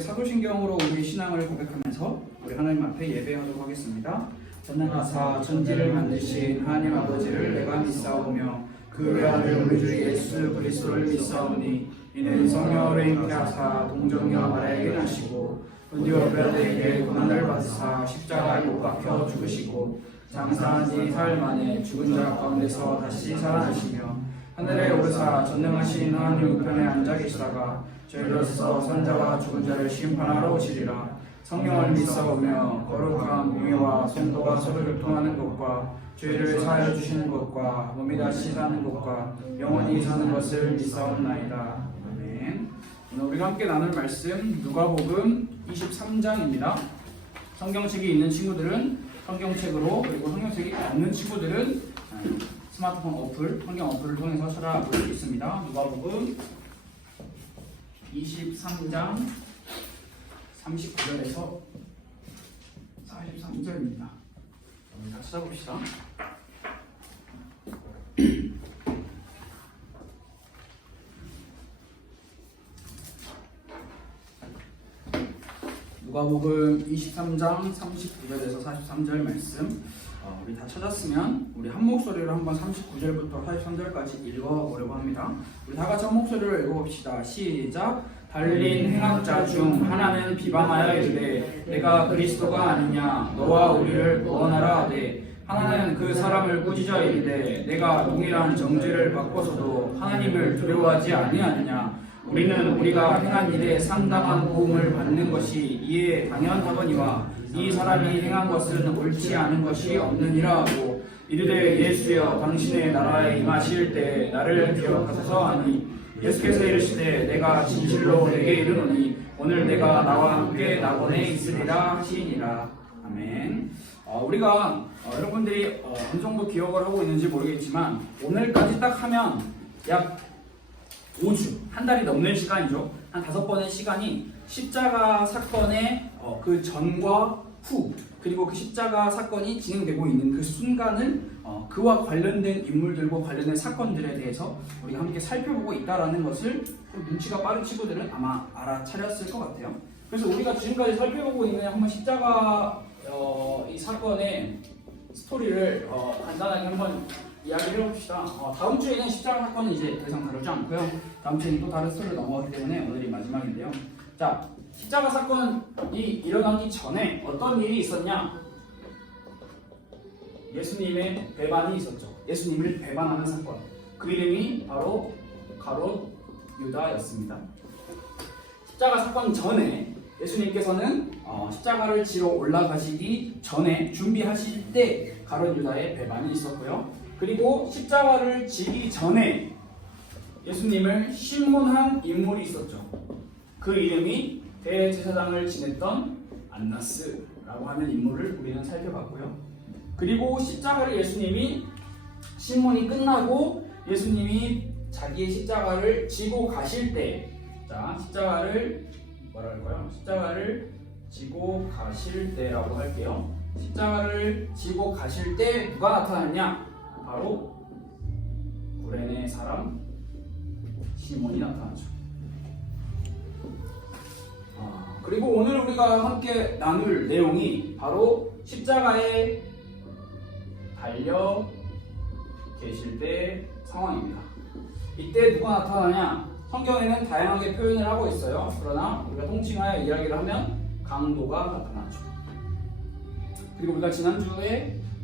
사도신경으로 우리 신앙을 고백하면서 우리 하나님 앞에 예배하도록 하겠습니다. 전능하사 천지를 만드신 하나님 아버지를 내가 믿사오며 그 외아들 우리 주 예수 그리스도를 믿사오니 이는 성령으로 인케 하사 동정녀 마리아에게 나시고 본디오 빌라도에게 고난을 받으사 십자가에 못 박혀 죽으시고 장사한 지 사흘 만에 죽은 자 가운데서 다시 살아나시며 하늘에 오르사 전능하신 하나님 우편에 앉아 계시다가 저희로서 산자와 죽은 자를 심판하러 오시리라. 성령을 믿사오며 거룩한 공의와 성도가 서로 교통하는 것과 죄를 사하여 주시는 것과 몸이 다시 사는 것과 영원히 사는 것을 믿사옵나이다. 아멘. 오늘 우리가 함께 나눌 말씀 누가복음 23장입니다. 성경책이 있는 친구들은 성경책으로, 그리고 성경책이 없는 친구들은 스마트폰 어플, 성경 어플을 통해서 찾아볼 수 있습니다. 누가복음 23장 39절에서 43절입니다. 다 찾아봅시다. 누가복음 23장 39절에서 43절 말씀, 우리 다 찾았으면 우리 한 목소리로 한번 39절부터 43절까지 읽어보려고 합니다. 우리 다 같이 한 목소리로 읽어봅시다. 시작. 달린 행악자 중 하나는 비방하여 이르되 내가 그리스도가 아니냐 너와 우리를 구원하라 하되 하나는 그 사람을 꾸짖어 이르되 내가 동일한 정죄를 받고서도 하나님을 두려워하지 아니하느냐 우리는 우리가 행한 일에 상당한 보응을 받는 것이 이에 당연하거니와 이 사람이 행한 것은 옳지 않은 것이 없느니라 하고 이르되 예수여 당신의 나라에 임하실 때 나를 기억하소서 하니 예수께서 이르시되 내가 진실로 내게 이르노니 오늘 내가 나와 함께 낙원에 있으리라 하시니라. 아멘. 우리가 여러분들이 어느 정도 기억을 하고 있는지 모르겠지만 오늘까지 딱 하면 약 5주, 한 달이 넘는 시간이죠. 한 5번의 시간이 십자가 사건의 그 전과 후, 그리고 그 십자가 사건이 진행되고 있는 그 순간을 그와 관련된 인물들과 관련된 사건들에 대해서 우리가 함께 살펴보고 있다는 것을 눈치가 빠른 친구들은 아마 알아차렸을 것 같아요. 그래서 우리가 지금까지 살펴보고 있는 한번 십자가 이 사건의 스토리를 간단하게 한번 이야기를 해봅시다. 다음 주에는 십자가 사건은 이제 더 이상 다루지 않고요. 다음 주에는 또 다른 스토리로 넘어가기 때문에 오늘이 마지막인데요. 자, 십자가 사건이 일어나기 전에 어떤 일이 있었냐? 예수님의 배반이 있었죠. 예수님을 배반하는 사건. 그 이름이 바로 가롯 유다였습니다. 십자가 사건 전에 예수님께서는 십자가를 지러 올라가시기 전에 준비하실 때 가롯 유다의 배반이 있었고요. 그리고 십자가를 지기 전에 예수님을 신문한 인물이 있었죠. 그 이름이 대제사장을 지냈던 안나스라고 하는 인물을 우리는 살펴봤고요. 그리고 십자가를 예수님이 신문이 끝나고 예수님이 자기의 십자가를 지고 가실 때, 자, 십자가를 뭐라 할까요? 십자가를 지고 가실 때라고 할게요. 십자가를 지고 가실 때 누가 나타났냐? 바로 구레네 사람 시몬이 나타나죠. 그리고 오늘 우리가 함께 나눌 내용이 바로 십자가에 달려 계실 때 상황입니다. 이때 누가 나타나냐? 성경에는 다양하게 표현을 하고 있어요. 그러나 우리가 통칭하여 이야기를 하면 강도가 나타나죠. 그리고 우리가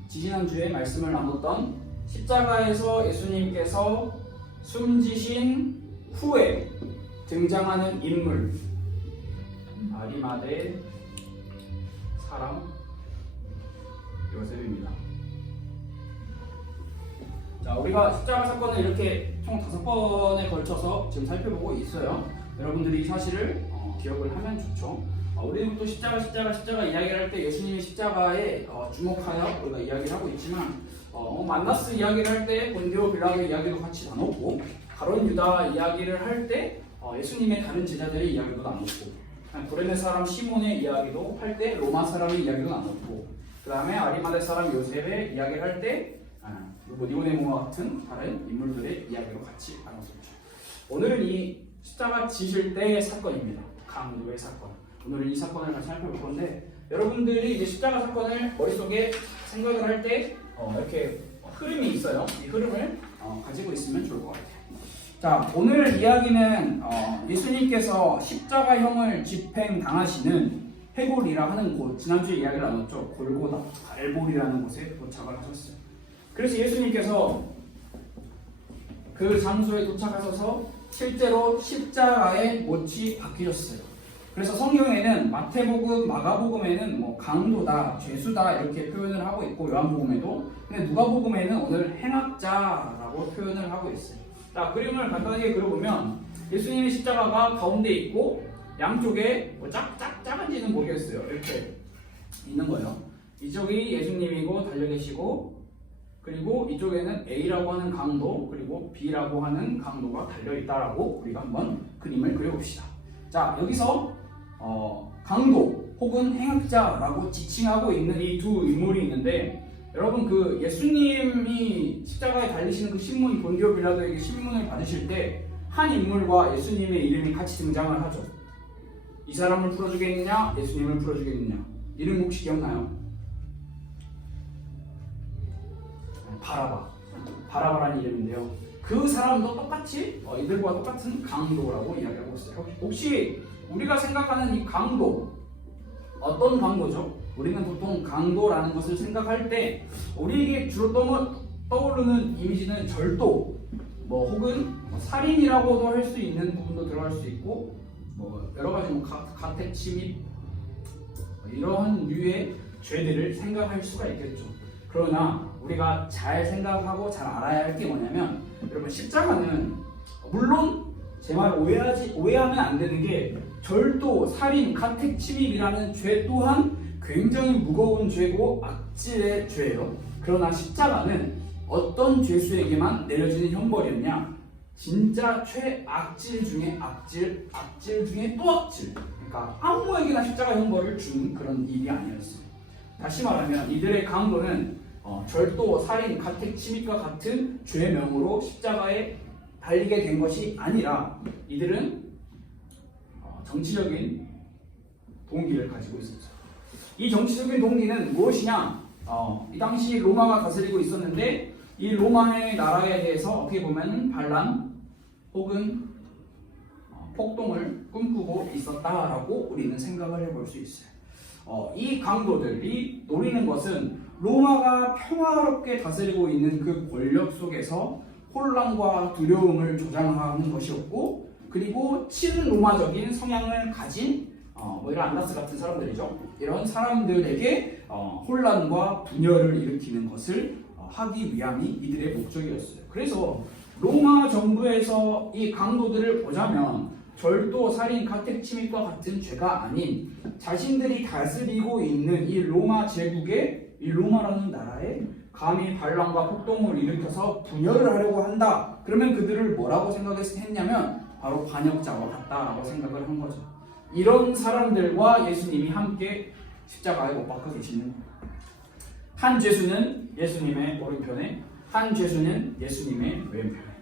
지지난주에 말씀을 나눴던 십자가에서 예수님께서 숨지신 후에 등장하는 인물, 아리마대 사람 요셉입니다. 자, 우리가 십자가 사건을 이렇게 총 5번에 걸쳐서 지금 살펴보고 있어요. 여러분들이 이 사실을 기억을 하면 좋죠. 우리는 또 십자가 이야기를 할 때 예수님의 십자가에 주목하여 우리가 이야기를 하고 있지만 만나스 이야기를 할 때 본디오 빌라도 이야기도 같이 나눴고 가롯 유다 이야기를 할 때 예수님의 다른 제자들의 이야기도 나눴고 구레네 사람 시몬의 이야기도 할 때 로마 사람의 이야기도 나눴고 그 다음에 아리마대 사람 요셉의 이야기를 할 때 니고데모와 같은 다른 인물들의 이야기로 같이 나눴었죠. 오늘은 이 십자가 지실 때의 사건입니다. 강도의 사건. 오늘은 이 사건을 같이 살펴볼 건데 여러분들이 이제 십자가 사건을 머릿속에 생각을 할 때 이렇게 흐름이 있어요. 이 흐름을 가지고 있으면 좋을 것 같아요. 자, 오늘 이야기는 예수님께서 십자가형을 집행당하시는 해골이라 하는 곳, 지난주에 이야기를 나눴죠. 골고다, 갈볼이라는 곳에 도착을 하셨어요. 그래서 예수님께서 그 장소에 도착하셔서 실제로 십자가에 못이 박히셨어요. 그래서 성경에는 마태복음, 마가복음에는 뭐 강도다, 죄수다 이렇게 표현을 하고 있고 요한복음에도, 근데 누가복음에는 오늘 행악자라고 표현을 하고 있어요. 자, 그림을 간단하게 그려보면 예수님의 십자가가 가운데 있고 양쪽에 뭐 작은지는 모르겠어요. 이렇게 있는 거예요. 이쪽이 예수님이고 달려계시고, 그리고 이쪽에는 A라고 하는 강도, 그리고 B라고 하는 강도가 달려있다라고 우리가 한번 그림을 그려봅시다. 자, 여기서 강도 혹은 행악자라고 지칭하고 있는 이 두 인물이 있는데, 여러분 그 예수님이 십자가에 달리시는 그 신문, 본디오 빌라도에게 신문을 받으실 때 한 인물과 예수님의 이름이 같이 등장을 하죠. 이 사람을 풀어주겠느냐, 예수님을 풀어주겠느냐. 이름 혹시 기억나요? 바라바라는 이름인데요. 그 사람도 똑같이 이들과 똑같은 강도라고 이야기하고 있어요. 혹시 우리가 생각하는 이 강도, 어떤 강도죠? 우리는 보통 강도라는 것을 생각할 때 우리에게 주로 떠오르는 이미지는 절도, 뭐 혹은 살인이라고도 할 수 있는 부분도 들어갈 수 있고, 뭐 여러 가지 가택 침입 이러한 류의 죄들을 생각할 수가 있겠죠. 그러나 우리가 잘 생각하고 잘 알아야 할 게 뭐냐면, 여러분 십자가는 물론 제 말 오해하면 안 되는 게, 절도, 살인, 가택 침입이라는 죄 또한 굉장히 무거운 죄고 악질의 죄예요. 그러나 십자가는 어떤 죄수에게만 내려지는 형벌이었냐? 진짜 최악질 중에 악질, 악질 중에 또 악질. 그러니까 아무에게나 십자가 형벌을 주는 그런 일이 아니었어요. 다시 말하면 이들의 강도는 절도, 살인, 가택 침입과 같은 죄명으로 십자가에 달리게 된 것이 아니라 이들은 정치적인 동기를 가지고 있었죠. 이 정치적인 동기는 무엇이냐? 이 당시 로마가 다스리고 있었는데, 이 로마의 나라에 대해서 어떻게 보면 반란 혹은 폭동을 꿈꾸고 있었다라고 우리는 생각을 해볼 수 있어요. 이 강도들이 노리는 것은 로마가 평화롭게 다스리고 있는 그 권력 속에서 혼란과 두려움을 조장하는 것이었고, 그리고 친로마적인 성향을 가진 이런 안나스 같은 사람들이죠. 이런 사람들에게 혼란과 분열을 일으키는 것을 하기 위함이 이들의 목적이었어요. 그래서 로마 정부에서 이 강도들을 보자면 절도, 살인, 가택 침입과 같은 죄가 아닌 자신들이 다스리고 있는 이 로마 제국의, 이 로마라는 나라에 감히 반란과 폭동을 일으켜서 분열을 하려고 한다. 그러면 그들을 뭐라고 생각했냐면 바로 반역자와 같다라고 생각을 한 거죠. 이런 사람들과 예수님이 함께 십자가에 못 박혀 계시는 거예요. 한 죄수는 예수님의 오른편에, 한 죄수는 예수님의 왼편에.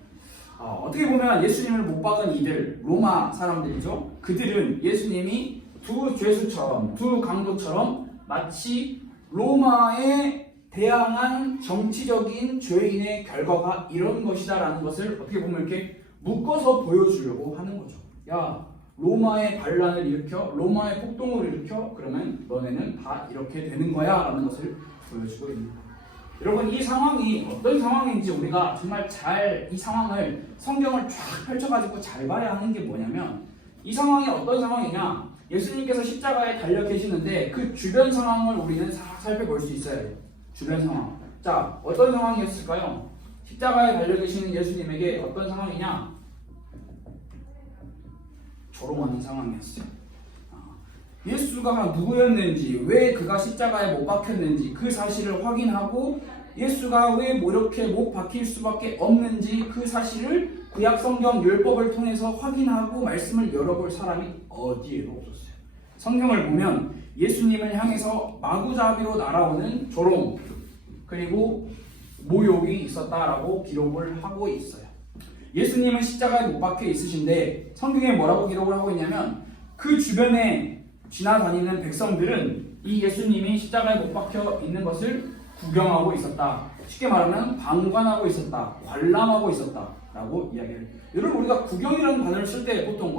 어떻게 보면 예수님을 못 박은 이들, 로마 사람들이죠. 그들은 예수님이 두 죄수처럼, 두 강도처럼 마치 로마에 대항한 정치적인 죄인의 결과가 이런 것이다라는 것을 어떻게 보면 이렇게 묶어서 보여주려고 하는 거죠. 야, 로마의 반란을 일으켜, 로마의 폭동을 일으켜, 그러면 너네는 다 이렇게 되는 거야 라는 것을 보여주고 있는 거예요. 여러분, 이 상황이 어떤 상황인지 우리가 정말 잘 이 상황을, 성경을 쫙 펼쳐가지고 잘 봐야 하는 게 뭐냐면, 이 상황이 어떤 상황이냐, 예수님께서 십자가에 달려 계시는데 그 주변 상황을 우리는 살펴볼 수 있어야 돼요. 주변 상황. 자, 어떤 상황이었을까요? 십자가에 달려 계시는 예수님에게 어떤 상황이냐? 조롱하는 상황이었어요. 예수가 누구였는지, 왜 그가 십자가에 못 박혔는지 그 사실을 확인하고, 예수가 왜 이렇게 못 박힐 수밖에 없는지 그 사실을 구약 성경 율법을 통해서 확인하고 말씀을 열어볼 사람이 어디에도 없었어요. 성경을 보면 예수님을 향해서 마구잡이로 날아오는 조롱, 그리고 모욕이 있었다라고 기록을 하고 있어요. 예수님은 십자가에 못 박혀 있으신데 성경에 뭐라고 기록을 하고 있냐면, 그 주변에 지나다니는 백성들은 이 예수님이 십자가에 못 박혀 있는 것을 구경하고 있었다. 쉽게 말하면 방관하고 있었다. 관람하고 있었다. 라고 이야기를 해요. 여러분, 우리가 구경이라는 단어를 쓸 때 보통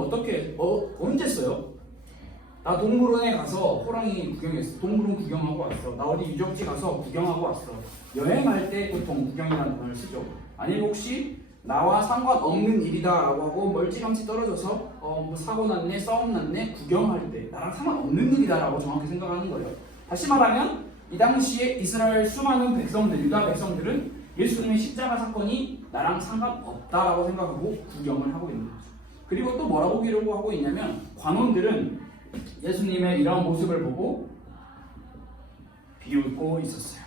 언제 써요? 나 동물원에 가서 호랑이 구경했어. 동물원 구경하고 왔어. 나 어디 유적지 가서 구경하고 왔어. 여행할 때 보통 구경이라는 단어를 쓰죠. 아니면 혹시 나와 상관없는 일이다라고 하고 멀찌감치 떨어져서 뭐 사고 났네, 싸움 났네, 구경할 때 나랑 상관없는 일이다라고 정확히 생각하는 거예요. 다시 말하면 이 당시에 이스라엘 수많은 백성들, 유다 백성들은 예수님의 십자가 사건이 나랑 상관없다라고 생각하고 구경을 하고 있는 거죠. 그리고 또 뭐라고 기록하고 있냐면 관원들은 예수님의 이러한 모습을 보고 비웃고 있었어요.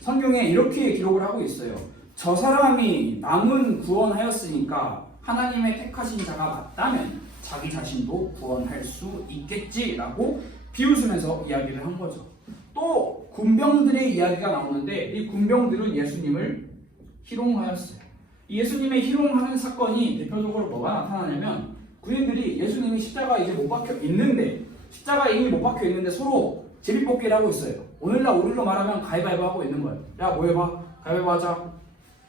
성경에 이렇게 기록을 하고 있어요. 저 사람이 남은 구원하였으니까 하나님의 택하신 자가 맞다면 자기 자신도 구원할 수 있겠지라고 비웃으면서 이야기를 한 거죠. 또 군병들의 이야기가 나오는데 이 군병들은 예수님을 희롱하였어요. 예수님의 희롱하는 사건이 대표적으로 뭐가 나타나냐면 군인들이 예수님이 십자가에 이제 못 박혀 있는데 십자가에 이미 못 박혀 있는데 서로 제비뽑기를 하고 있어요. 오늘날 우리로 말하면 가위바위보 하고 있는 거예요. 야, 뭐 해봐? 가위바위보 하자.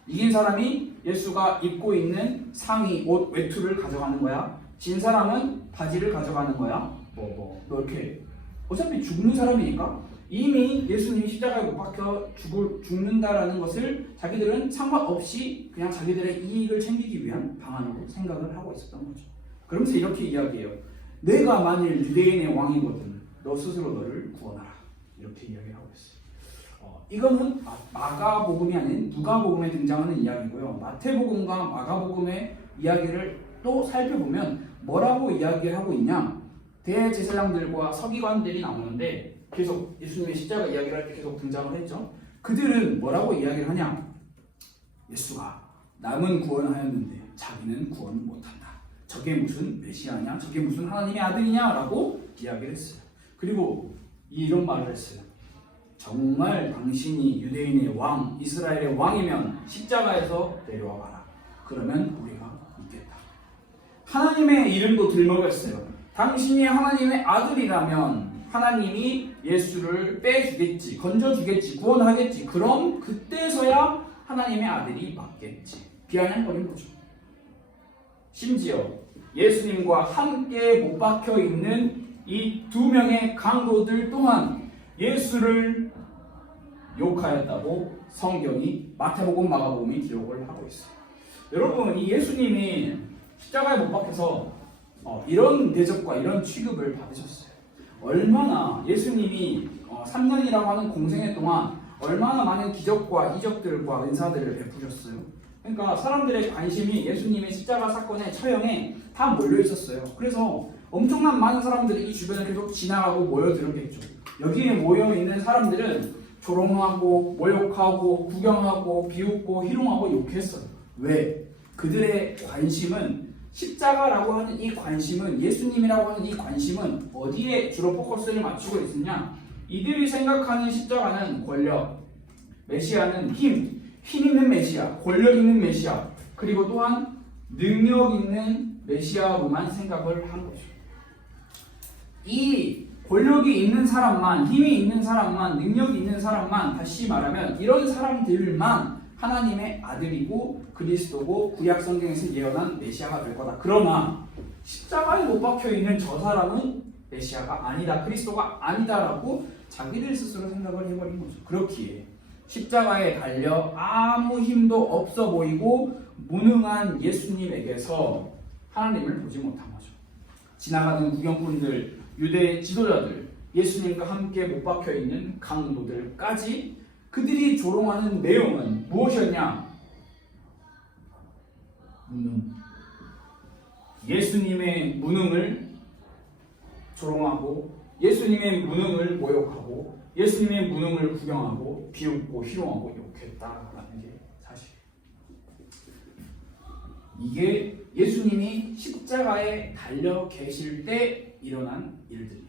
이긴 사람이 예수가 입고 있는 상의, 옷, 외투를 가져가는 거야. 진 사람은 바지를 가져가는 거야. 뭐 이렇게. 어차피 죽는 사람이니까 이미 예수님이 십자가에 못 박혀 죽는다라는 것을 자기들은 상관없이 그냥 자기들의 이익을 챙기기 위한 방안으로 생각을 하고 있었던 거죠. 그러면서 이렇게 이야기해요. 내가 만일 유대인의 왕이거든 너 스스로 너를 구원하라. 이렇게 이야기를 하고 있어요. 이거는 마가복음이 아닌 누가복음에 등장하는 이야기고요. 마태복음과 마가복음의 이야기를 또 살펴보면 뭐라고 이야기하고 있냐. 대제사장들과 서기관들이 나오는데 계속 예수님의 십자가 이야기를 할 때 계속 등장을 했죠. 그들은 뭐라고 이야기를 하냐. 예수가 남은 구원하였는데 자기는 구원 못한다. 저게 무슨 메시아냐? 저게 무슨 하나님의 아들이냐? 라고 이야기를 했어요. 그리고 이런 말을 했어요. 정말 당신이 유대인의 왕, 이스라엘의 왕이면 십자가에서 내려와 봐라. 그러면 우리가 믿겠다. 하나님의 이름도 들먹였어요. 당신이 하나님의 아들이라면 하나님이 예수를 빼주겠지, 건져주겠지, 구원하겠지. 그럼 그때서야 하나님의 아들이 맞겠지. 비아냥거린 거죠. 심지어 예수님과 함께 못 박혀 있는 이 두 명의 강도들 또한 예수를 욕하였다고 성경이 마태복음, 마가복음이 기록을 하고 있어요. 여러분, 이 예수님이 십자가에 못 박혀서 이런 대접과 이런 취급을 받으셨어요. 얼마나 예수님이 3년이라고 하는 공생애 동안 얼마나 많은 기적과 이적들과 은사들을 베푸셨어요. 그러니까 사람들의 관심이 예수님의 십자가 사건의 처형에 다 몰려 있었어요. 그래서 엄청난 많은 사람들이 이 주변을 계속 지나가고 모여들었겠죠. 여기에 모여있는 사람들은 조롱하고 모욕하고 구경하고 비웃고 희롱하고 욕했어요. 왜? 그들의 관심은 십자가라고 하는 이 관심은 예수님이라고 하는 이 관심은 어디에 주로 포커스를 맞추고 있느냐? 이들이 생각하는 십자가는 권력, 메시아는 힘 있는 메시아, 권력 있는 메시아, 그리고 또한 능력 있는 메시아로만 생각을 한 거죠. 이 권력이 있는 사람만, 힘이 있는 사람만, 능력이 있는 사람만, 다시 말하면 이런 사람들만 하나님의 아들이고 그리스도고 구약 성경에서 예언한 메시아가 될 거다. 그러나 십자가에 못 박혀 있는 저 사람은 메시아가 아니다, 그리스도가 아니다라고 자기들 스스로 생각을 해버린 거죠. 그렇기에 십자가에 달려 아무 힘도 없어 보이고 무능한 예수님에게서 하나님을 보지 못한 거죠. 지나가는 구경꾼들, 유대 지도자들, 예수님과 함께 못 박혀 있는 강도들까지 그들이 조롱하는 내용은 무엇이었냐? 무능. 예수님의 무능을 조롱하고 예수님의 무능을 모욕하고 예수님의 무능을 구경하고 비웃고 희롱하고 욕했다라는 게 사실이에요. 이게 예수님이 십자가에 달려 계실 때 일어난 일들이에요.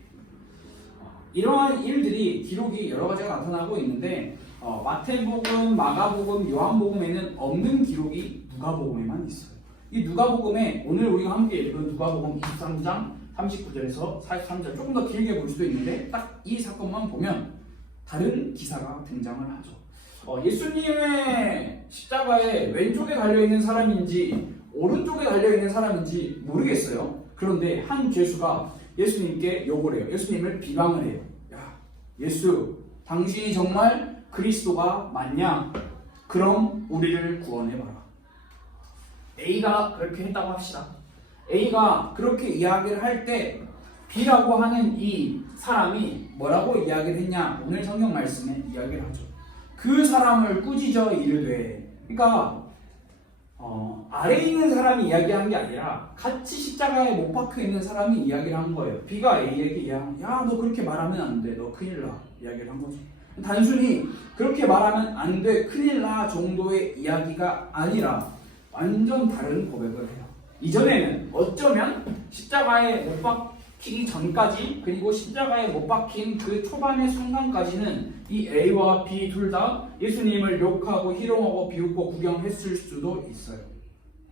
이러한 일들이 기록이 여러 가지가 나타나고 있는데 마태복음, 마가복음, 요한복음에는 없는 기록이 누가복음에만 있어요. 이 누가복음에 오늘 우리가 함께 읽은 누가복음 23장 39절에서 43절 조금 더 길게 볼 수도 있는데 딱 이 사건만 보면 다른 기사가 등장을 하죠. 예수님의 십자가에 왼쪽에 달려있는 사람인지 오른쪽에 달려있는 사람인지 모르겠어요. 그런데 한 죄수가 예수님께 욕을 해요. 예수님을 비방을 해요. 야, 예수, 당신이 정말 그리스도가 맞냐? 그럼 우리를 구원해봐라. A가 그렇게 했다고 합시다. A가 그렇게 이야기를 할 때 B라고 하는 이 사람이 뭐라고 이야기를 했냐? 오늘 성경 말씀에 이야기를 하죠. 그 사람을 꾸짖어 이르되, 그러니까 아래에 있는 사람이 이야기한 게 아니라 같이 십자가에 못 박혀 있는 사람이 이야기를 한 거예요. B가 A에게 야, 너 그렇게 말하면 안 돼. 너 큰일 나. 이야기를 한 거죠. 단순히 그렇게 말하면 안 돼. 큰일 나 정도의 이야기가 아니라 완전 다른 고백을 해요. 이전에는 어쩌면 십자가에 못 박히기 전까지 그리고 십자가에 못 박힌 그 초반의 순간까지는 이 A와 B 둘 다 예수님을 욕하고 희롱하고 비웃고 구경했을 수도 있어요.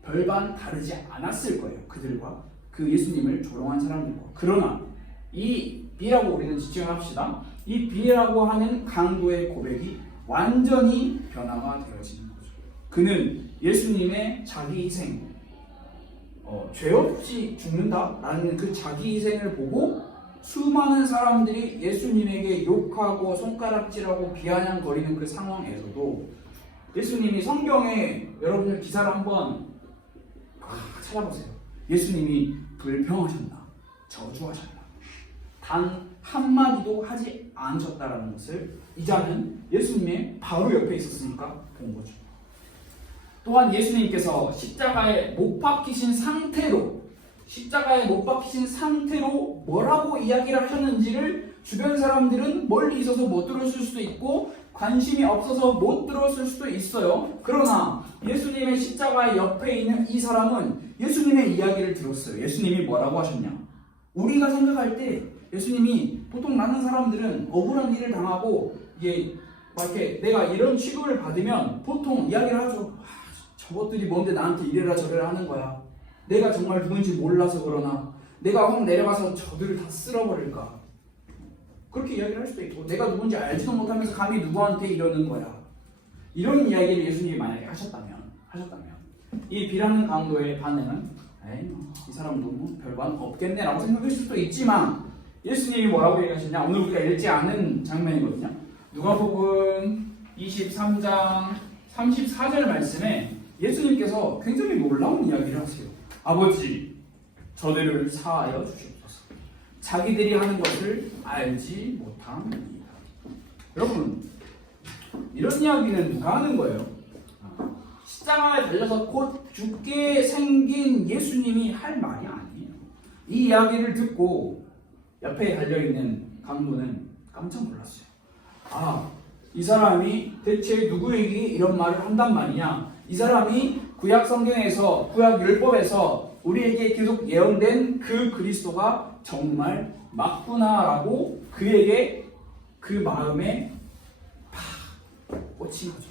별반 다르지 않았을 거예요. 그들과 그 예수님을 조롱한 사람들과. 그러나 이 B라고 우리는 지칭합시다. 이 B라고 하는 강도의 고백이 완전히 변화가 되어지는 거죠. 그는 예수님의 자기 희생, 죄 없이 죽는다라는 그 자기 희생을 보고 수많은 사람들이 예수님에게 욕하고 손가락질하고 비아냥거리는 그 상황에서도 예수님이 성경에 여러분들 기사를 한번 찾아보세요. 예수님이 불평하셨나? 저주하셨나? 단 한마디도 하지 않으셨다라는 것을 이자는 예수님의 바로 옆에 있었으니까 본 거죠. 또한 예수님께서 십자가에 못 박히신 상태로 뭐라고 이야기를 하셨는지를 주변 사람들은 멀리 있어서 못 들었을 수도 있고 관심이 없어서 못 들었을 수도 있어요. 그러나 예수님의 십자가 옆에 있는 이 사람은 예수님의 이야기를 들었어요. 예수님이 뭐라고 하셨냐? 우리가 생각할 때 예수님이 보통 많은 사람들은 억울한 일을 당하고 이게 막 이렇게 내가 이런 취급을 받으면 보통 이야기를 하죠. 저것들이 뭔데 나한테 이래라 저래라 하는 거야. 내가 정말 누군지 몰라서 그러나 내가 확 내려가서 저들을 다 쓸어버릴까. 그렇게 이야기를 할 수도 있고 내가 누군지 알지도 못하면서 감히 누구한테 이러는 거야. 이런 이야기를 예수님이 만약에 하셨다면 이 B라는 강도의 반응은 이 사람 너무 별반 없겠네 라고 생각했을 수도 있지만 예수님이 뭐라고 얘기하셨냐? 오늘 우리가 읽지 않은 장면이거든요. 누가복음 23장 34절 말씀에 예수님께서 굉장히 놀라운 이야기를 하세요. 아버지, 저들을 사하여 주시옵소서. 자기들이 하는 것을 알지 못함이니이다. 여러분, 이런 이야기는 누가 하는 거예요? 십자가에 달려서 곧 죽게 생긴 예수님이 할 말이 아니에요. 이 이야기를 듣고 옆에 달려있는 강도는 깜짝 놀랐어요. 이 사람이 대체 누구에게 이런 말을 한단 말이냐? 이 사람이 구약 성경에서 구약 율법에서 우리에게 계속 예언된 그 그리스도가 정말 맞구나라고 그에게 그 마음에 꽂힌 거죠.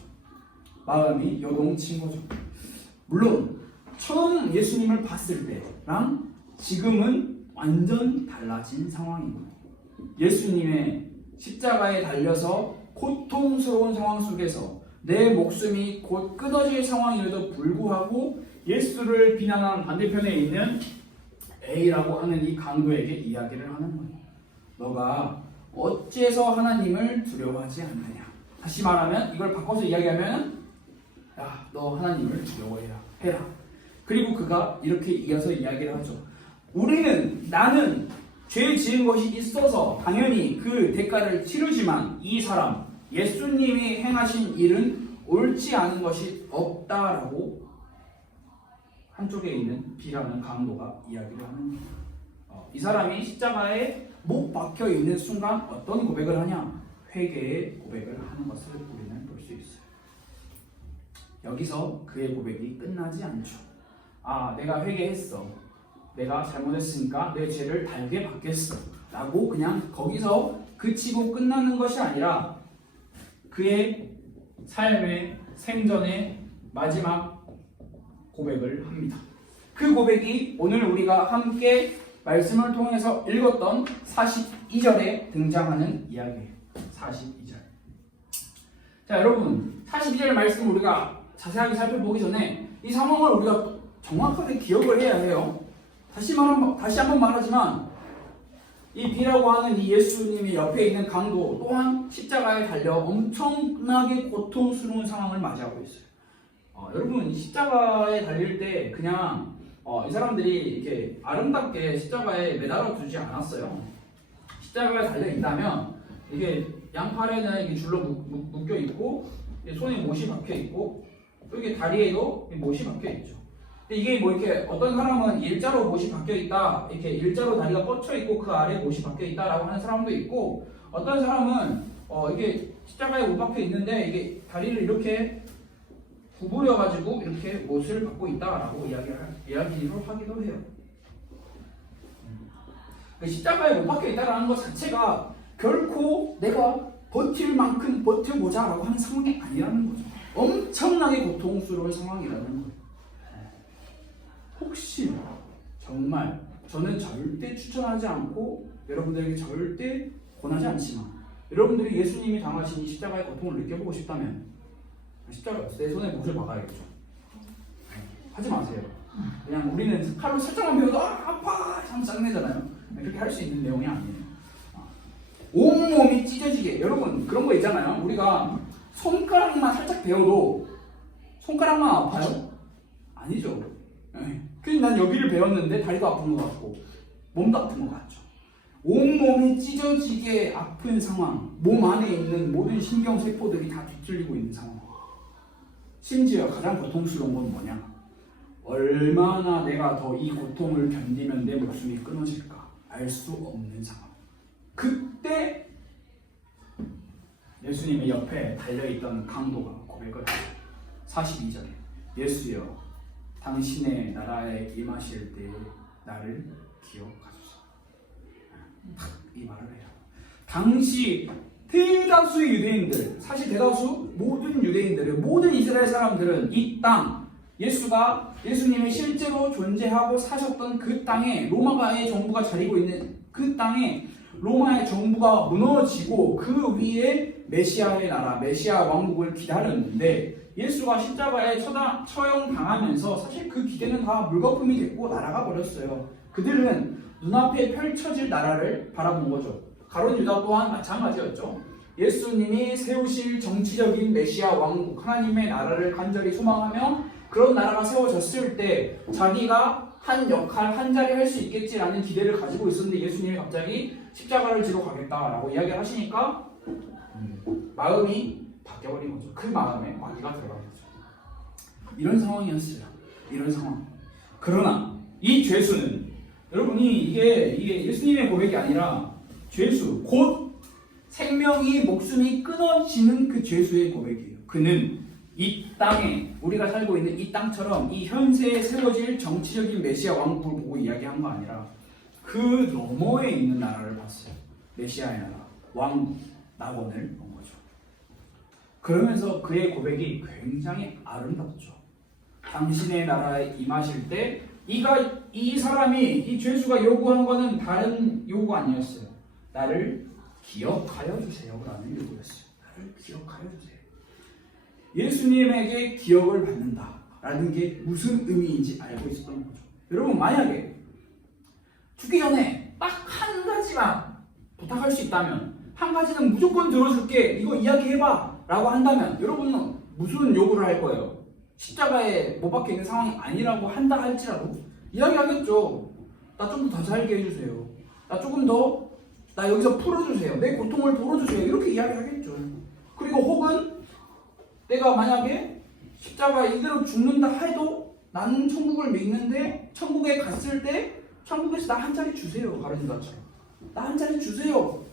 마음이 요동친 거죠. 물론 처음 예수님을 봤을 때랑 지금은 완전 달라진 상황입니다. 예수님의 십자가에 달려서 고통스러운 상황 속에서 내 목숨이 곧 끊어질 상황임에도 불구하고 예수를 비난한 반대편에 있는 A라고 하는 이 강도에게 이야기를 하는 거예요. 너가 어째서 하나님을 두려워하지 않느냐? 다시 말하면 이걸 바꿔서 이야기하면 너 하나님을 두려워해라. 그리고 그가 이렇게 이어서 이야기를 하죠. 나는 죄 지은 것이 있어서 당연히 그 대가를 치르지만 이 사람 예수님이 행하신 일은 옳지 않은 것이 없다라고 한쪽에 있는 B라는 강도가 이야기를 하는 거예요. 이 사람이 십자가에 못 박혀 있는 순간 어떤 고백을 하냐? 회개의 고백을 하는 것을 우리는 볼 수 있어요. 여기서 그의 고백이 끝나지 않죠. 내가 회개했어. 내가 잘못했으니까 내 죄를 달게 받겠어. 라고 그냥 거기서 그치고 끝나는 것이 아니라 그의 삶의 생전의 마지막 고백을 합니다. 그 고백이 오늘 우리가 함께 말씀을 통해서 읽었던 42절에 등장하는 이야기예요. 42절. 자, 여러분, 42절 말씀 우리가 자세하게 살펴보기 전에 이 상황을 우리가 정확하게 기억을 해야 해요. 다시 한번 말하지만 이 B라고 하는 이 예수님이 옆에 있는 강도 또한 십자가에 달려 엄청나게 고통스러운 상황을 맞이하고 있어요. 여러분, 십자가에 달릴 때 그냥 이 사람들이 이렇게 아름답게 십자가에 매달아 두지 않았어요. 십자가에 달려 있다면 이게 양팔에는 이게 줄로 묶여 있고 손에 못이 박혀 있고 여기 다리에도 못이 박혀 있죠. 근데 이게 뭐 이렇게 어떤 사람은 일자로 못이 박혀 있다, 이렇게 일자로 다리가 뻗쳐 있고 그 아래 못이 박혀 있다라고 하는 사람도 있고, 어떤 사람은 이게 십자가에 못 박혀 있는데 이게 다리를 이렇게 구부려 가지고 이렇게 못을 받고 있다라고 이야기를 하기도 해요. 십자가에 못 박혀 있다라는 것 자체가 결코 내가 버틸 만큼 버텨보자라고 하는 상황이 아니라는 거죠. 엄청나게 고통스러운 상황이라는 거예요. 혹시 정말 저는 절대 추천하지 않고 여러분들에게 절대 권하지 않지만 여러분들이 예수님이 당하신 이 십자가의 고통을 느껴보고 싶다면 십자가 내 손에 못을 박아야겠죠. 하지 마세요. 그냥 우리는 칼로 살짝만 베어도 아파! 참 짱내잖아요. 그렇게 할 수 있는 내용이 아니에요. 온몸이 찢어지게. 여러분 그런 거 있잖아요. 우리가 손가락만 살짝 베어도 손가락만 아파요? 아니죠. 그냥 난 여기를 베었는데 다리도 아픈 것 같고 몸도 아픈 것 같죠. 온몸이 찢어지게 아픈 상황, 몸 안에 있는 모든 신경세포들이 다 뒤틀리고 있는 상황. 심지어 가장 고통스러운 건 뭐냐? 얼마나 내가 더 이 고통을 견디면 내 목숨이 끊어질까 알 수 없는 상황. 그때 예수님의 옆에 달려있던 강도가 고백을 하죠. 42절에 예수여 당신의 나라에 임하실 때 나를 기억하소서. 이 말을 해요. 당시 대다수의 유대인들, 사실 대다수 모든 유대인들의 모든 이스라엘 사람들은 이 땅, 예수님이 실제로 존재하고 사셨던 그 땅에 로마의 정부가 자리고 있는 그 땅에 로마의 정부가 무너지고 그 위에 메시아의 나라, 메시아 왕국을 기다렸는데 예수가 십자가에 처형당하면서 사실 그 기대는 다 물거품이 됐고 날아가 버렸어요. 그들은 눈앞에 펼쳐질 나라를 바라본 거죠. 가룟 유다 또한 마찬가지였죠. 예수님이 세우실 정치적인 메시아 왕국, 하나님의 나라를 간절히 소망하며 그런 나라가 세워졌을 때 자기가 한 역할, 한 자리 할 수 있겠지라는 기대를 가지고 있었는데 예수님이 갑자기 십자가를 지러 가겠다라고 이야기를 하시니까 마음이 바뀌어버린 거죠. 그 마음에 마귀가 들어간 거죠. 이런 상황이었어요. 이런 상황. 그러나 이 죄수는 여러분이 이게 예수님의 고백이 아니라 죄수, 곧 생명이 목숨이 끊어지는 그 죄수의 고백이에요. 그는 이 땅에 우리가 살고 있는 이 땅처럼 이 현세에 세워질 정치적인 메시아 왕국을 보고 이야기한 거 아니라 그 너머에 있는 나라를 봤어요. 메시아의 나라, 왕국, 낙원을 본 거죠. 그러면서 그의 고백이 굉장히 아름답죠. 당신의 나라에 임하실 때 이 사람이, 이 죄수가 요구한 거는 다른 요구가 아니었어요. 나를 기억하여 주세요 라는 요구였어요. 나를 기억하여 주세요. 예수님에게 기억을 받는다라는 게 무슨 의미인지 알고 있었던 거죠. 여러분 만약에 죽기 전에 딱 한 가지만 부탁할 수 있다면, 한 가지는 무조건 들어줄게, 이거 이야기해봐 라고 한다면 여러분은 무슨 요구를 할 거예요? 십자가에 못 박혀 있는 상황이 아니라고 한다 할지라도 이야기하겠죠. 나 좀 더 살게 해주세요. 나 여기서 풀어주세요. 내 고통을 덜어주세요. 이렇게 이야기하겠죠. 그리고 혹은 내가 만약에 십자가에 이대로 죽는다 해도 나는 천국을 믿는데 천국에 갔을 때 천국에서 나 한 자리 주세요. 가룟 유다처럼. 나 한 자리 주세요.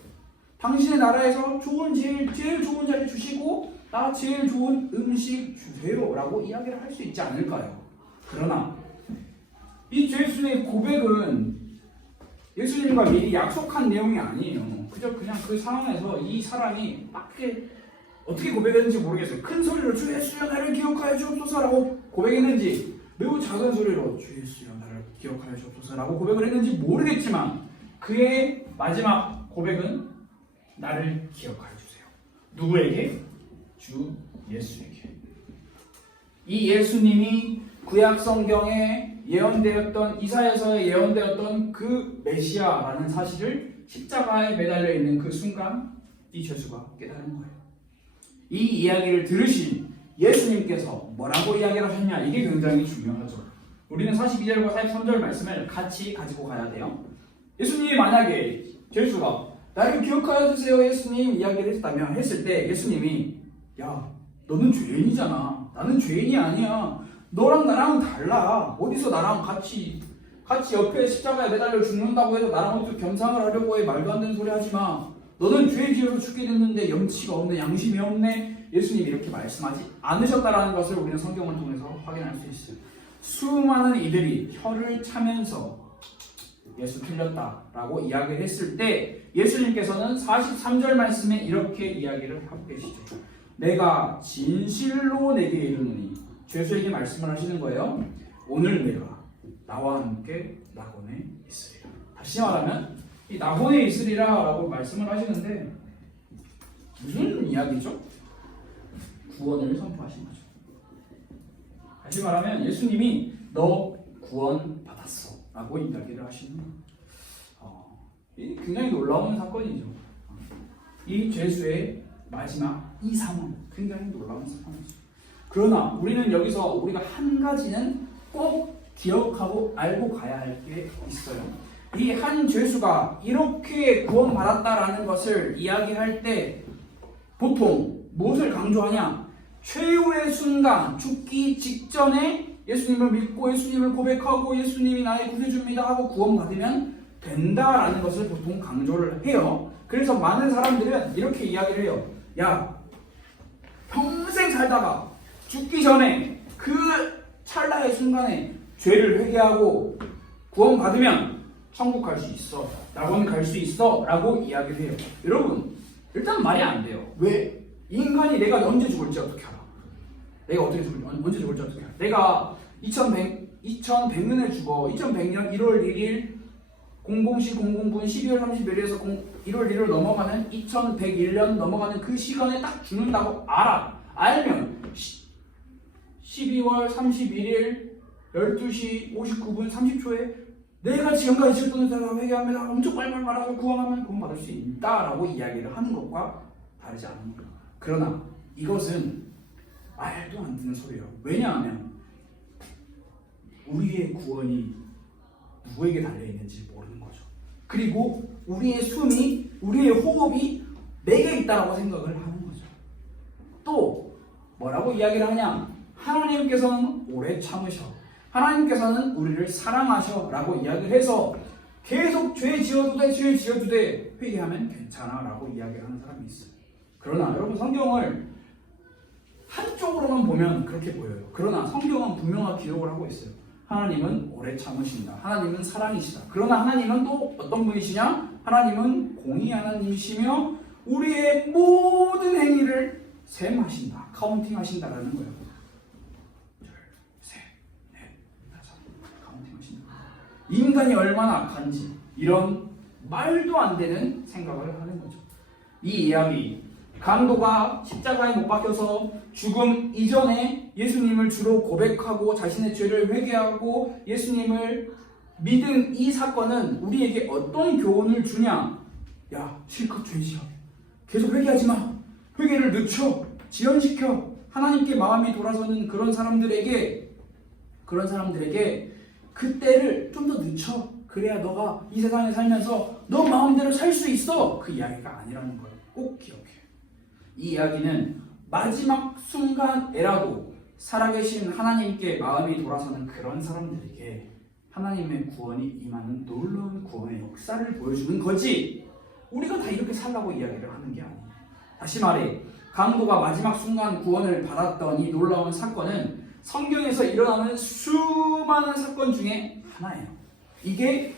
당신의 나라에서 제일 좋은 자리 주시고 나 제일 좋은 음식 주세요 라고 이야기를 할 수 있지 않을까요? 그러나 이 죄수의 고백은 예수님과 미리 약속한 내용이 아니에요. 그냥 그 상황에서 이 사람이 막 어떻게 고백했는지 모르겠어요. 큰 소리로 주 예수여 나를 기억하여 주옵소서라고 고백했는지, 매우 작은 소리로 주 예수여 나를 기억하여 주옵소서라고 고백을 했는지 모르겠지만 그의 마지막 고백은 나를 기억하여 주세요. 누구에게? 주 예수에게. 이 예수님이 구약 성경에 예언되었던 이사야서에 예언되었던 그 메시아라는 사실을 십자가에 매달려 있는 그 순간 이 죄수가 깨달은 거예요. 이 이야기를 들으신 예수님께서 뭐라고 이야기를 하셨냐, 이게 굉장히 중요하죠. 우리는 42절과 43절 말씀을 같이 가지고 가야 돼요. 예수님이 만약에 죄수가 나를 기억하여 주세요 예수님 이야기를 했을 때 예수님이 야 너는 죄인이잖아, 나는 죄인이 아니야, 너랑 나랑 달라, 어디서 나랑 같이 옆에 십자가에 매달려 죽는다고 해서 나랑 어디서 겸상을 하려고 해, 말도 안 되는 소리 하지마, 너는 죄 지어서 죽게 됐는데 염치가 없네, 양심이 없네. 예수님이 이렇게 말씀하지 않으셨다라는 것을 우리는 성경을 통해서 확인할 수 있어요. 수많은 이들이 혀를 차면서 예수 틀렸다라고 이야기를 했을 때 예수님께서는 43절 말씀에 이렇게 이야기를 하고 계시죠. 내가 진실로 내게 이르노니, 죄수에게 말씀을 하시는 거예요. 오늘 내가 나와 함께 낙원에 있으리라. 다시 말하면 이 낙원에 있으리라 라고 말씀을 하시는데 무슨 이야기죠? 구원을 선포하신 거죠. 다시 말하면 예수님이 너 구원 받았어 라고 이야기를 하시는 거예요. 굉장히 놀라운 사건이죠. 이 죄수의 마지막 이 상황 굉장히 놀라운 상황이죠. 그러나 우리는 여기서 우리가 한 가지는 꼭 기억하고 알고 가야 할 게 있어요. 이 한 죄수가 이렇게 구원받았다라는 것을 이야기할 때 보통 무엇을 강조하냐? 최후의 순간, 죽기 직전에 예수님을 믿고 예수님을 고백하고 예수님이 나의 구세주입니다 하고 구원받으면 된다라는 것을 보통 강조를 해요. 그래서 많은 사람들은 이렇게 이야기를 해요. 야, 평생 살다가 죽기 전에 그 찰나의 순간에 죄를 회개하고 구원받으면 천국 갈 수 있어, 낙원 갈 수 있어 라고 이야기를 해요. 여러분, 일단 말이 안 돼요. 왜? 인간이 내가 언제 죽을지 어떻게 알아? 내가 언제 죽을지 어떻게 알아? 내가 2100년에 죽어. 2100년 1월 1일 00시 00분 12월 31일에서 1월 1일 넘어가는 2101년 넘어가는 그 시간에 딱 죽는다고 알아. 알면 12월 31일 12시 59분 30초에 내가 지금까지 지었던 대로 회개하면 엄청 빨리빨리 말하고 구원하면 구원받을 수 있다라고 이야기를 하는 것과 다르지 않은 거예요. 그러나 이것은 말도 안 되는 소리예요. 왜냐하면 우리의 구원이 누구에게 달려있는지 모르는 거죠. 그리고 우리의 숨이, 우리의 호흡이 내게 있다라고 생각을 하는 거죠. 또 뭐라고 이야기를 하냐? 하나님께서는 오래 참으셔, 하나님께서는 우리를 사랑하셔 라고 이야기를 해서 계속 죄 지어도 돼 회개하면 괜찮아 라고 이야기를 하는 사람이 있어요. 그러나 여러분, 성경을 한쪽으로만 보면 그렇게 보여요. 그러나 성경은 분명하게 기록을 하고 있어요. 하나님은 오래 참으신다, 하나님은 사랑이시다. 그러나 하나님은 또 어떤 분이시냐? 하나님은 공의 하나님이시며 우리의 모든 행위를 셈하신다, 카운팅 하신다라는 거예요. 인간이 얼마나 악한지 이런 말도 안 되는 생각을 하는 거죠. 이 이야기, 강도가 십자가에 못 박혀서 죽음 이전에 예수님을 주로 고백하고 자신의 죄를 회개하고 예수님을 믿은 이 사건은 우리에게 어떤 교훈을 주냐? 야, 실컷 죄 지어, 계속 회개하지 마, 회개를 늦춰, 지연시켜, 하나님께 마음이 돌아서는 그런 사람들에게 그때를 좀 더 늦춰, 그래야 너가 이 세상에 살면서 너 마음대로 살 수 있어, 그 이야기가 아니라는 거예요. 꼭 기억해요. 이 이야기는 마지막 순간에라도 살아계신 하나님께 마음이 돌아서는 그런 사람들에게 하나님의 구원이 임하는 놀라운 구원의 역사를 보여주는 거지, 우리가 다 이렇게 살라고 이야기를 하는 게 아니에요. 다시 말해, 강도가 마지막 순간 구원을 받았던 이 놀라운 사건은 성경에서 일어나는 수많은 사건 중에 하나예요. 이게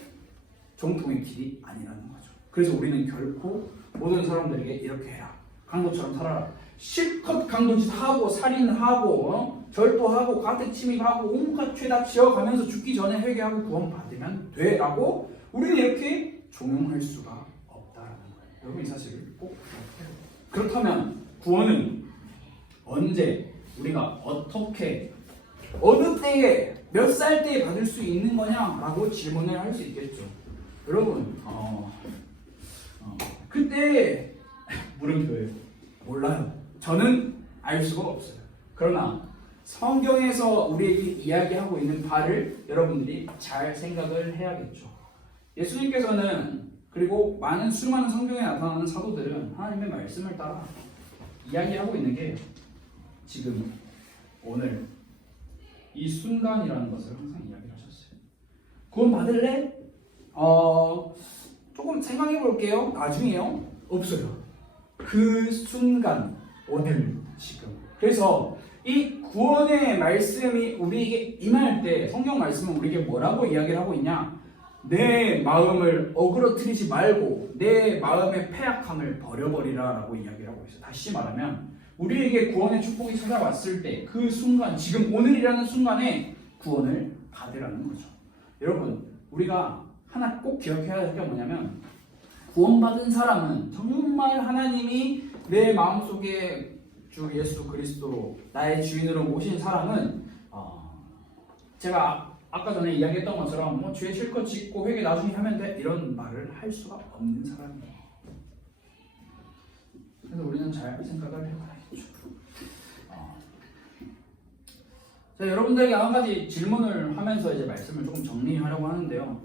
정통의 길이 아니라는 거죠. 그래서 우리는 결코 모든 사람들에게 이렇게 해라, 강도처럼 살아라, 실컷 강도짓 하고 살인하고 절도하고 가택 침입하고 온갖 죄다 지어가면서 죽기 전에 회개하고 구원받으면 돼라고 우리는 이렇게 종용할 수가 없다라는 거예요. 여러분 이 사실을 꼭 기억해요. 그렇다면 구원은 언제 우리가 어떻게 어느 때에 몇 살 때에 받을 수 있는 거냐라고 질문을 할 수 있겠죠. 여러분 그때 물음표예요. 몰라요. 저는 알 수가 없어요. 그러나 성경에서 우리에게 이야기하고 있는 바를 여러분들이 잘 생각을 해야겠죠. 예수님께서는 그리고 수많은 성경에 나타나는 사도들은 하나님의 말씀을 따라 이야기하고 있는 게 지금 오늘 이 순간이라는 것을 항상 이야기를 하셨어요. 구원 받을래? 조금 생각해 볼게요. 나중에요? 없어요. 그 순간, 오늘, 지금. 그래서 이 구원의 말씀이 우리에게 임할 때 성경 말씀은 우리에게 뭐라고 이야기를 하고 있냐? 내 마음을 어그러뜨리지 말고 내 마음의 패약함을 버려버리라 라고 이야기를 하고 있어요. 다시 말하면 우리에게 구원의 축복이 찾아왔을 때 그 순간, 지금 오늘이라는 순간에 구원을 받으라는 거죠. 여러분, 우리가 하나 꼭 기억해야 할 게 뭐냐면 구원받은 사람은 정말 하나님이 내 마음속에 주 예수 그리스도로 나의 주인으로 모신 사람은 제가 아까 전에 이야기했던 것처럼 죄 실컷 짓고 회개 나중에 하면 돼 이런 말을 할 수가 없는 사람이에요. 그래서 우리는 잘 생각을 해봐야겠죠. 자, 여러분들에게 한 가지 질문을 하면서 이제 말씀을 조금 정리하려고 하는데요.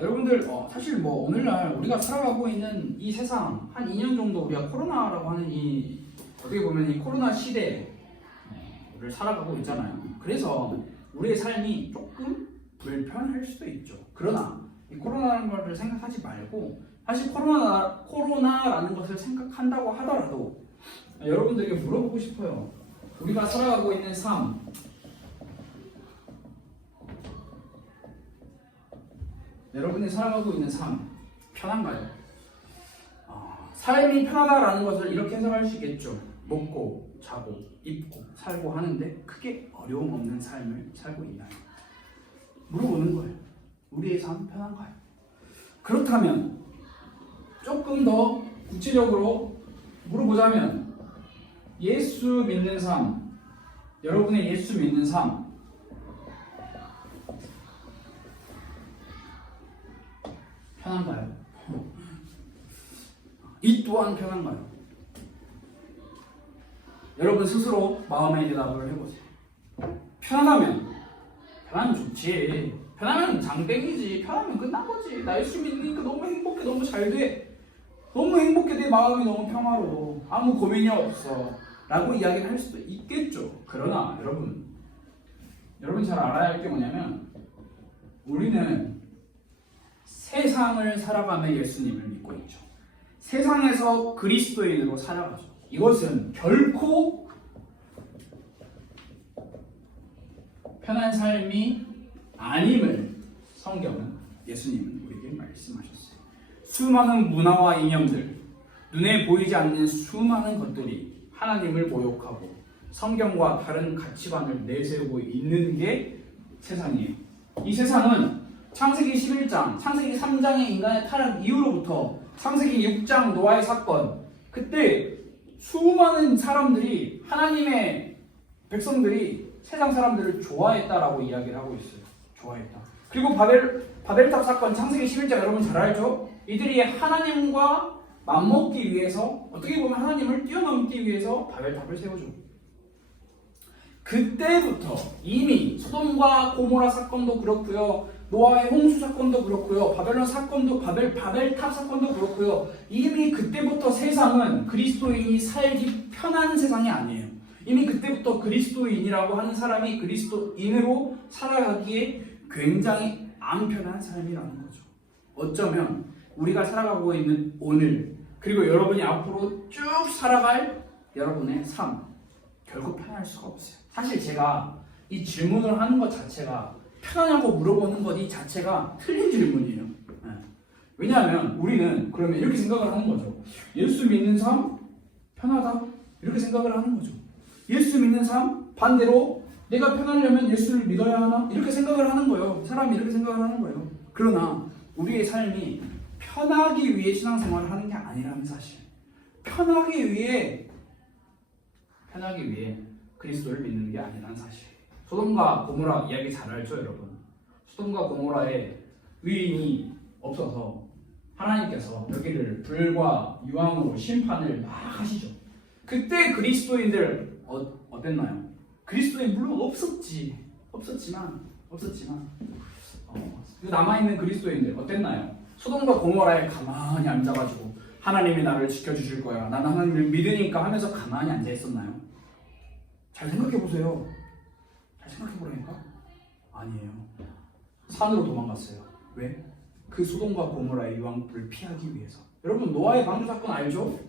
여러분들 사실 오늘날 우리가 살아가고 있는 이 세상 한 2년 정도 우리가 코로나라고 하는 이 어떻게 보면 이 코로나 시대를 살아가고 있잖아요. 그래서 우리의 삶이 조금 불편할 수도 있죠. 그러나 이 코로나라는 것을 생각하지 말고 사실 코로나라는 것을 생각한다고 하더라도 여러분들에게 물어보고 싶어요. 우리가 살아가고 있는 삶 여러분이 살아가고 있는 삶 편한가요? 삶이 편하다라는 것을 이렇게 해석할 수 있겠죠. 먹고 자고 입고 살고 하는데 크게 어려움 없는 삶을 살고 있나요? 물어보는 거예요. 우리의 삶 편한가요? 그렇다면 조금 더 구체적으로 물어보자면 예수 믿는 삶, 여러분의 예수 믿는 삶 편한가요? 이 또한 편한가요? 여러분 스스로 마음의 대답을 해보세요. 편하면 좋지. 편하면 장땡이지. 편하면 끝난 거지. 나 예수 믿으니까 너무 행복해. 너무 잘 돼. 너무 행복해. 내 마음이 너무 평화로워. 아무 고민이 없어. 라고 이야기를 할 수도 있겠죠. 그러나 여러분 잘 알아야 할 게 뭐냐면 우리는 세상을 살아가며 예수님을 믿고 있죠. 세상에서 그리스도인으로 살아가죠. 이것은 결코 편한 삶이 아님을 성경은 예수님은 우리에게 말씀하셨어요. 수많은 문화와 이념들, 눈에 보이지 않는 수많은 것들이 하나님을 모욕하고 성경과 다른 가치관을 내세우고 있는 게 세상이에요. 이 세상은 창세기 11장, 창세기 3장의 인간의 타락 이후로부터 창세기 6장 노아의 사건, 그때 수많은 사람들이 하나님의 백성들이 세상 사람들을 좋아했다라고 이야기를 하고 있어요. 좋아했다. 그리고 바벨탑 사건 창세기 11장 여러분 잘 알죠? 이들이 하나님과 맞먹기 위해서 어떻게 보면 하나님을 뛰어넘기 위해서 바벨탑을 세우죠. 그때부터 이미 소돔과 고모라 사건도 그렇고요. 노아의 홍수 사건도 그렇고요. 바벨론 사건도 바벨탑 사건도 그렇고요. 이미 그때부터 세상은 그리스도인이 살기 편한 세상이 아니에요. 이미 그때부터 그리스도인이라고 하는 사람이 그리스도인으로 살아가기에 굉장히 안 편한 삶이라는 거죠. 어쩌면 우리가 살아가고 있는 오늘 그리고 여러분이 앞으로 쭉 살아갈 여러분의 삶 결코 편할 수가 없어요. 사실 제가 이 질문을 하는 것 자체가 편하냐고 물어보는 것 이 자체가 틀린 질문이에요. 왜냐하면 우리는 그러면 이렇게 생각을 하는 거죠. 예수 믿는 삶 편하다 이렇게 생각을 하는 거죠. 예수 믿는 삶 반대로 내가 편하려면 예수를 믿어야 하나? 이렇게 생각을 하는 거예요. 사람이 이렇게 생각을 하는 거예요. 그러나 우리의 삶이 편하기 위해 신앙생활을 하는 게 아니라는 사실. 편하기 위해 그리스도를 믿는 게 아니라는 사실. 소돔과 고모라 이야기 잘 알죠, 여러분? 소돔과 고모라에 의인이 없어서 하나님께서 여기를 불과 유황으로 심판을 막 하시죠. 그때 그리스도인들 어땠나요? 그리스도인 물론 없었지만 그 남아있는 그리스도인들 어땠나요? 소돔과 고모라에 가만히 앉아가지고 하나님이 나를 지켜주실 거야, 나는 하나님을 믿으니까 하면서 가만히 앉아 있었나요? 잘 생각해보세요. 잘 생각해보라니까? 아니에요. 산으로 도망갔어요. 왜? 그 소돔과 고모라의 유황불을 피하기 위해서. 여러분, 노아의 방주 사건 알죠?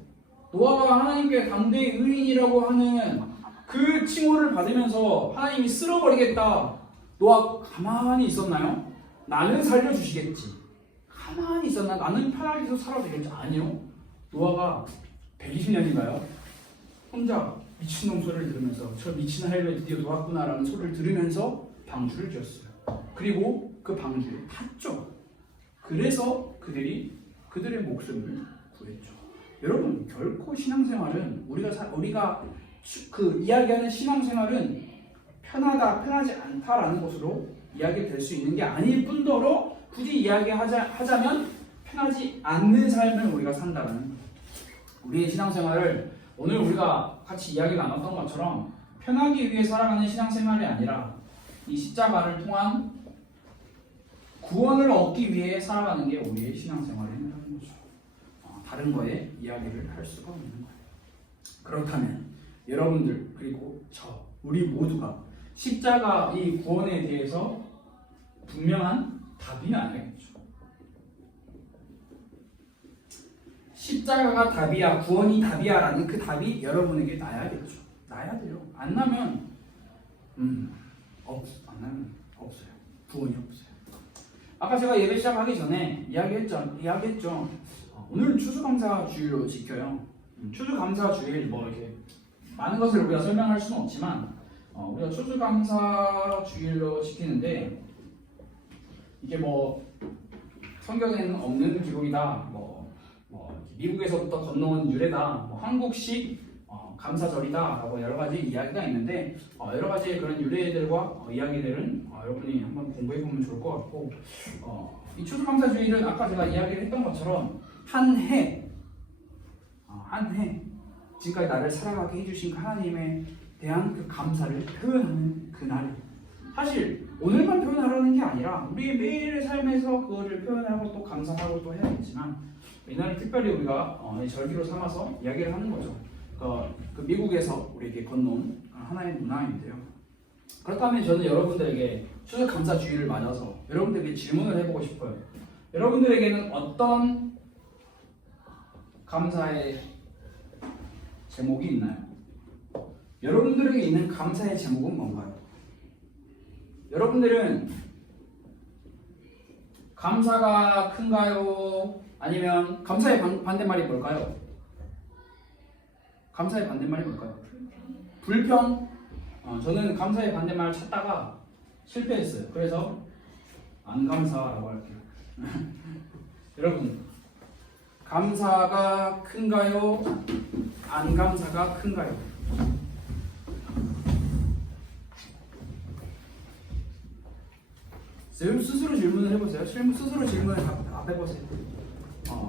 노아가 하나님께 담대히 의인이라고 하는 그 칭호를 받으면서 하나님이 쓸어버리겠다. 노아 가만히 있었나요? 나는 살려주시겠지. 가만히 있었나? 나는 편하게 계속 살아도 되겠지. 아니요. 노아가 120년인가요? 혼자 미친놈 소리를 들으면서 저 미친 할배 드디어 돌아왔구나라는 소리를 들으면서 방주를 지었어요. 그리고 그 방주에 탔죠. 그래서 그들의 목숨을 구했죠. 여러분, 결코 신앙생활은 우리가 그 이야기하는 신앙생활은 편하다, 편하지 않다라는 것으로 이야기될 수 있는 게 아닐 뿐더러 굳이 이야기하자면 편하지 않는 삶을 우리가 산다는, 우리의 신앙생활을 오늘 우리가 같이 이야기 나눴던 것처럼 편하기 위해 살아가는 신앙생활이 아니라 이 십자가를 통한 구원을 얻기 위해 살아가는 게 우리의 신앙생활이라는 거죠. 다른 거에 이야기를 할 수가 없는 거예요. 그렇다면 여러분들 그리고 우리 모두가 십자가 이 구원에 대해서 분명한 답이 나야겠죠. 십자가가 답이야, 구원이 답이야라는 그 답이 여러분에게 나야겠죠. 나야 돼요. 안 나면 없어요. 구원이 없어요. 아까 제가 예배 시작하기 전에 이야기했죠. 오늘 추수감사 주일로 지켜요. 추수감사 주일 이렇게 많은 것을 우리가 설명할 수는 없지만 우리가 추수감사 주일로 지키는데 이게 성경에는 없는 기록이다. 미국에서부터 건너온 유래다. 한국식 감사절이다라고 여러 가지 이야기가 있는데 여러 가지 그런 유래들과 이야기들은 여러분이 한번 공부해 보면 좋을 것 같고 이 추수감사주일은 아까 제가 이야기를 했던 것처럼 한 해 지금까지 나를 살아가게 해주신 그 하나님에 대한 그 감사를 표현하는 그날. 사실 오늘만 표현하라는 게 아니라 우리의 매일의 삶에서 그거를 표현하고 또 감사하고 또 해야겠지만 이날을 특별히 우리가 절기로 삼아서 이야기를 하는 거죠. 그 미국에서 우리에게 건너온 하나의 문화인데요. 그렇다면 저는 여러분들에게 추수감사주일을 맞아서 여러분들에게 질문을 해보고 싶어요. 여러분들에게는 어떤 감사의 제목이 있나요? 여러분들에게 있는 감사의 제목은 뭔가요? 여러분들은 감사가 큰가요? 아니면 감사의 반대말이 뭘까요? 감사의 반대말이 뭘까요? 불평? 저는 감사의 반대말을 찾다가 실패했어요. 그래서 안 감사라고 할게요. 여러분, 감사가 큰가요? 안 감사가 큰가요? 스스로 질문을 해보세요. 스스로 질문을 답해보세요.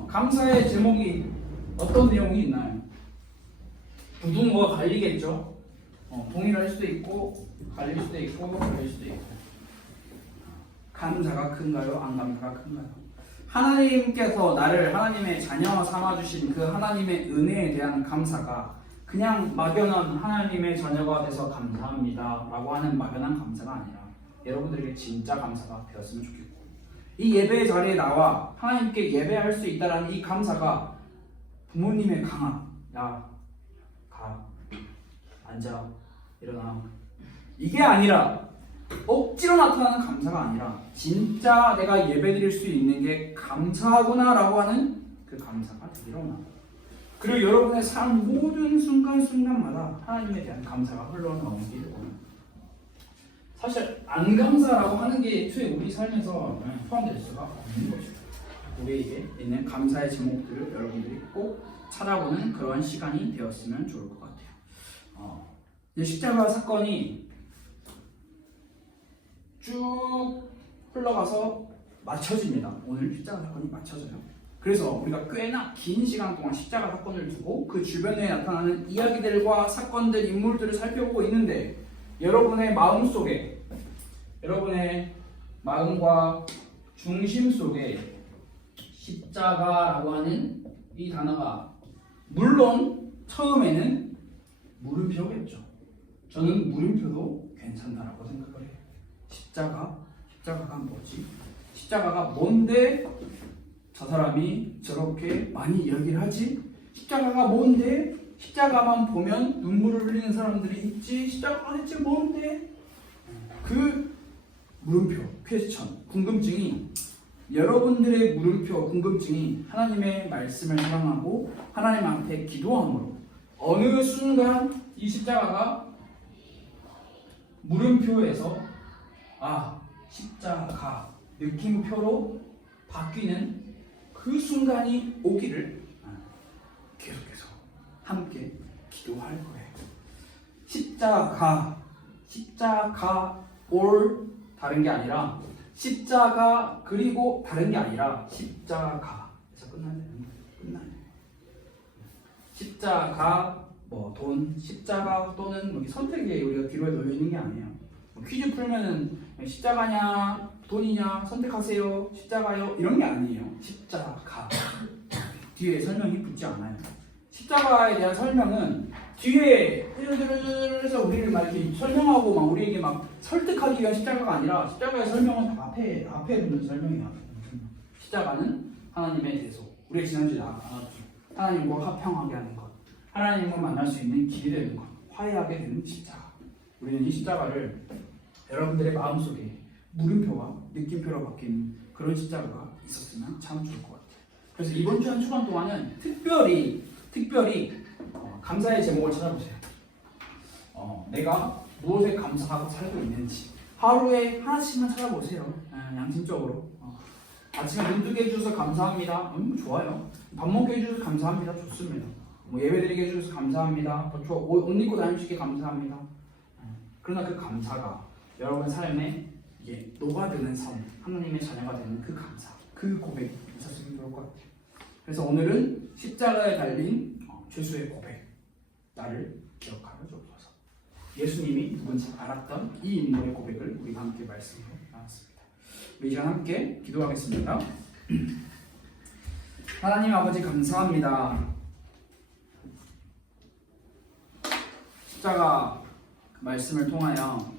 감사의 제목이 어떤 내용이 있나요? 부부가 갈리겠죠. 동일할 수도 있고 갈릴 수도 있고 갈릴 수도 있고. 감사가 큰가요? 안 감사가 큰가요? 하나님께서 나를 하나님의 자녀 삼아주신 그 하나님의 은혜에 대한 감사가 그냥 막연한 하나님의 자녀가 돼서 감사합니다 라고 하는 막연한 감사가 아니라 여러분들에게 진짜 감사가 되었으면 좋겠고, 이 예배의 자리에 나와 하나님께 예배할 수 있다는 이 감사가 부모님의 강압, 야, 가, 앉아, 일어나, 이게 아니라 억지로 나타나는 감사가 아니라 진짜 내가 예배드릴 수 있는 게 감사하구나 라고 하는 그 감사가 일어나. 그리고 여러분의 삶 모든 순간순간마다 하나님에 대한 감사가 흘러나오기를 원합니다. 사실 안 감사라고 하는 게 애초에 우리 삶에서 포함될 수가 없는 거죠. 우리에게 있는 감사의 제목들을 여러분들이 꼭 찾아보는 그런 시간이 되었으면 좋을 것 같아요. 이제 십자가 사건이 쭉 흘러가서 맞춰집니다. 오늘 십자가 사건이 맞춰져요. 그래서 우리가 꽤나 긴 시간 동안 십자가 사건을 두고 그 주변에 나타나는 이야기들과 사건들, 인물들을 살펴보고 있는데 여러분의 마음속에, 여러분의 마음과 중심 속에 십자가라고 하는 이 단어가 물론 처음에는 물음표겠죠. 저는 물음표도 괜찮다라고 생각을 해요. 십자가가 뭐지? 십자가가 뭔데 저 사람이 저렇게 많이 이야기를 하지? 십자가가 뭔데? 십자가만 보면 눈물을 흘리는 사람들이 있지? 십자가가 대체 뭔데? 그 물음표, 퀘스천, 궁금증이 여러분들의 물음표, 궁금증이 하나님의 말씀을 사랑하고 하나님 앞에 기도함으로 어느 순간 이 십자가가 물음표에서 십자가 느낌표로 바뀌는 그 순간이 오기를 계속해서 함께 기도할 거예요. 십자가 올 다른 게 아니라 십자가 그리고 다른 게 아니라 십자가에서 끝나네. 십자가 돈, 십자가 또는 선택이 우리가 기로에 놓여 있는 게 아니에요. 퀴즈 풀면은 십자가냐 돈이냐 선택하세요. 십자가요 이런 게 아니에요. 십자가 뒤에 설명이 붙지 않아요. 십자가에 대한 설명은 뒤에 해서 우리를 막 이렇게 설명하고 막 우리에게 막 설득하기 위한 십자가가 아니라 십자가의 설명은 다 앞에 붙는 설명이야. 십자가는 하나님의 대소. 우리가 지난주에 나왔죠. 하나님과 화평하게 하는 것, 하나님과 만날 수 있는 길이 되는 것, 화해하게 되는 십자가. 우리는 이 십자가를 여러분들의 마음속에 물음표와 느낌표로 바뀐 그런 십자가가 있었으면 참 좋을 것 같아요. 그래서 이번 주 한 주간 동안은 특별히 감사의 제목을 찾아보세요. 내가 무엇에 감사하고 살고 있는지 하루에 하나씩만 찾아보세요. 양심적으로. 아침에 눈 뜨게 해주셔서 감사합니다. 좋아요. 밥 먹게 해주셔서 감사합니다. 좋습니다. 예배 드리게 해주셔서 감사합니다. 옷 입고 다닐 수 있게 감사합니다. 그러나 그 감사가 여러분 삶에 이게 녹아드는 삶, 하나님의 자녀가 되는 그 감사, 그 고백이 있었으면 좋을 것 같아요. 그래서 오늘은 십자가에 달린 죄수의 고백, 나를 기억하여 주옵소서. 예수님이 누군지 알았던 이 인물의 고백을 우리가 함께 말씀으로 나눴습니다. 우리 이 시간 함께 기도하겠습니다. 하나님 아버지 감사합니다. 십자가 말씀을 통하여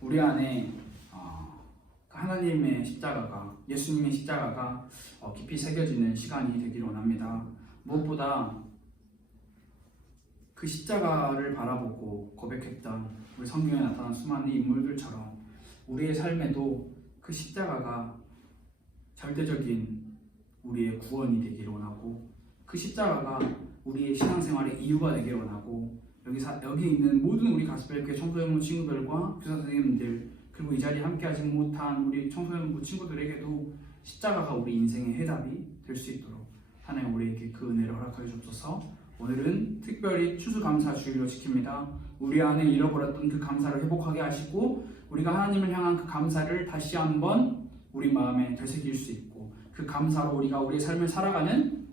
우리 안에 하나님의 십자가가, 예수님의 십자가가 깊이 새겨지는 시간이 되기를 원합니다. 무엇보다 그 십자가를 바라보고 고백했던 우리 성경에 나타난 수많은 인물들처럼 우리의 삶에도 그 십자가가 절대적인 우리의 구원이 되기를 원하고 그 십자가가 우리의 신앙생활의 이유가 되기를 원하고 여기 있는 모든 우리 가스펠교회 청소년부 친구들과 교사 선생님들 그리고 이 자리에 함께하지 못한 우리 청소년부 친구들에게도 십자가가 우리 인생의 해답이 될 수 있도록 하나님 우리에게 그 은혜를 허락하여 주옵소서. 오늘은 특별히 추수감사주일로 지킵니다. 우리 안에 잃어버렸던 그 감사를 회복하게 하시고 우리가 하나님을 향한 그 감사를 다시 한번 우리 마음에 되새길 수 있고 그 감사로 우리가 우리의 삶을 살아가는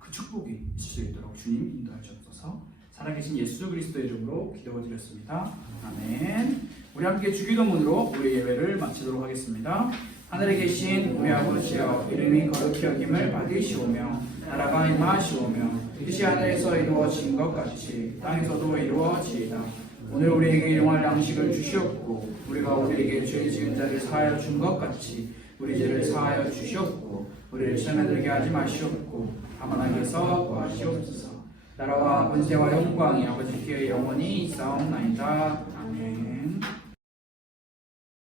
그 축복이 있을 수 있도록 주님 인도하여 주옵소서. 살아계신 예수 그리스도의 이름으로 기도드렸습니다. 아멘. 우리 함께 주기도문으로 우리 예배를 마치도록 하겠습니다. 하늘에 계신 우리 아버지여 이름이 거룩히 여김을 받으시오며 나라가 임하시오며 뜻이 하늘에서 이루어진 것 같이 땅에서도 이루어지이다. 오늘 우리에게 일용할 양식을 주시옵고 우리가 우리에게 죄 지은 자를 사하여 준 것 같이 우리 죄를 사하여 주시옵고 우리를 시험에 들게 하지 마시옵고 다만 악에서 구하시옵소서. 나라와 권세와 영광이 아버지께 영원히 있사옵나이다. 아멘.